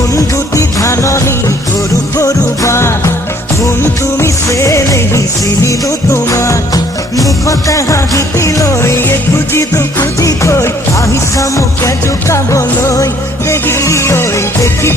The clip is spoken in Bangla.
কোন দুটি ধাননি সৰু সৰু বাট কোন তুমি চেনেহি চিনিলো তোমাক মুখতে হাঁহিটি লৈ খুজি দুখুজি কৈ আহিছা মোকে জোকাবলৈ দেখি ঐ দেখি